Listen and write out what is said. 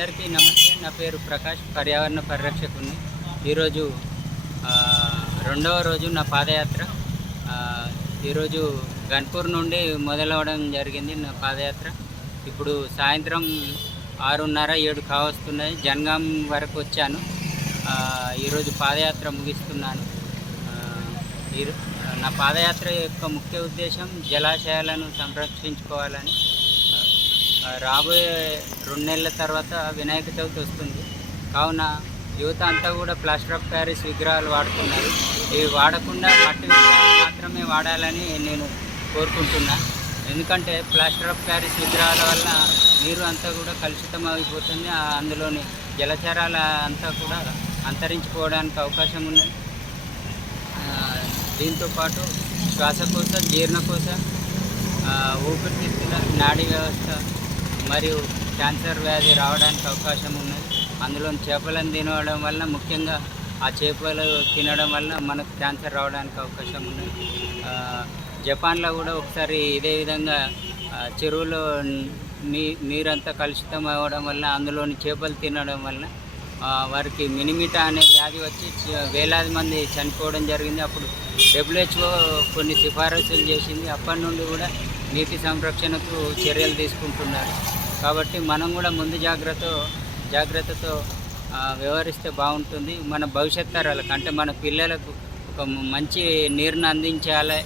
అందరికీ నమస్తే. నా పేరు ప్రకాష్ పర్యావరణ పరిరక్షకుని ఈరోజు రెండవ రోజు నా పాదయాత్ర. ఈరోజు గన్పూర్ నుండి మొదలవడం జరిగింది నా పాదయాత్ర. ఇప్పుడు సాయంత్రం ఆరున్నర ఏడు కావస్తున్నాయి. జనగాం వరకు వచ్చాను. ఈరోజు పాదయాత్ర ముగిస్తున్నాను. నా పాదయాత్ర యొక్క ముఖ్య ఉద్దేశం జలాశయాలను సంరక్షించుకోవాలని రాబోయే రెండు నెలల తర్వాత వినాయక చవితి వస్తుంది. కావున యువత అంతా కూడా ప్లాస్టర్ ఆఫ్ ప్యారిస్ విగ్రహాలు వాడుతున్నారు. ఇవి వాడకుండా మట్టి విగ్రహాలు మాత్రమే వాడాలని నేను కోరుకుంటున్నా. ఎందుకంటే ప్లాస్టర్ ఆఫ్ ప్యారిస్ విగ్రహాల వల్ల నీరు అంతా కూడా కలుషితం అయిపోతుంది. అందులోని జలచరాల అంతా కూడా అంతరించిపోవడానికి అవకాశం ఉన్నది దీంతోపాటు దీంతో పాటు శ్వాసకోశ జీర్ణకోశ ఊపిరితిత్తుల నాడీ వ్యవస్థ మరియు క్యాన్సర్ వ్యాధి రావడానికి అవకాశం ఉన్నది. అందులో చేపలను తినడం వల్ల ముఖ్యంగా ఆ చేపలు తినడం వల్ల మనకు క్యాన్సర్ రావడానికి అవకాశం ఉన్నది. జపాన్లో కూడా ఒకసారి ఇదే విధంగా చెరువులో నీ నీరంతా కలుషితం అవ్వడం వల్ల అందులోని చేపలు తినడం వల్ల వారికి మినిమిటా అనే వ్యాధి వచ్చి వేలాది మంది చనిపోవడం జరిగింది. అప్పుడు డబ్ల్యూహెచ్ఓ కొన్ని సిఫారసులు చేసింది. అప్పటి నుండి కూడా నీటి సంరక్షణకు చర్యలు తీసుకుంటున్నారు. కాబట్టి మనం కూడా ముందు జాగ్రత్త జాగ్రత్తతో వ్యవహరిస్తే బాగుంటుంది. మన భవిష్యత్ తరాలకు అంటే మన పిల్లలకు ఒక మంచి నీరుని అందించాలి.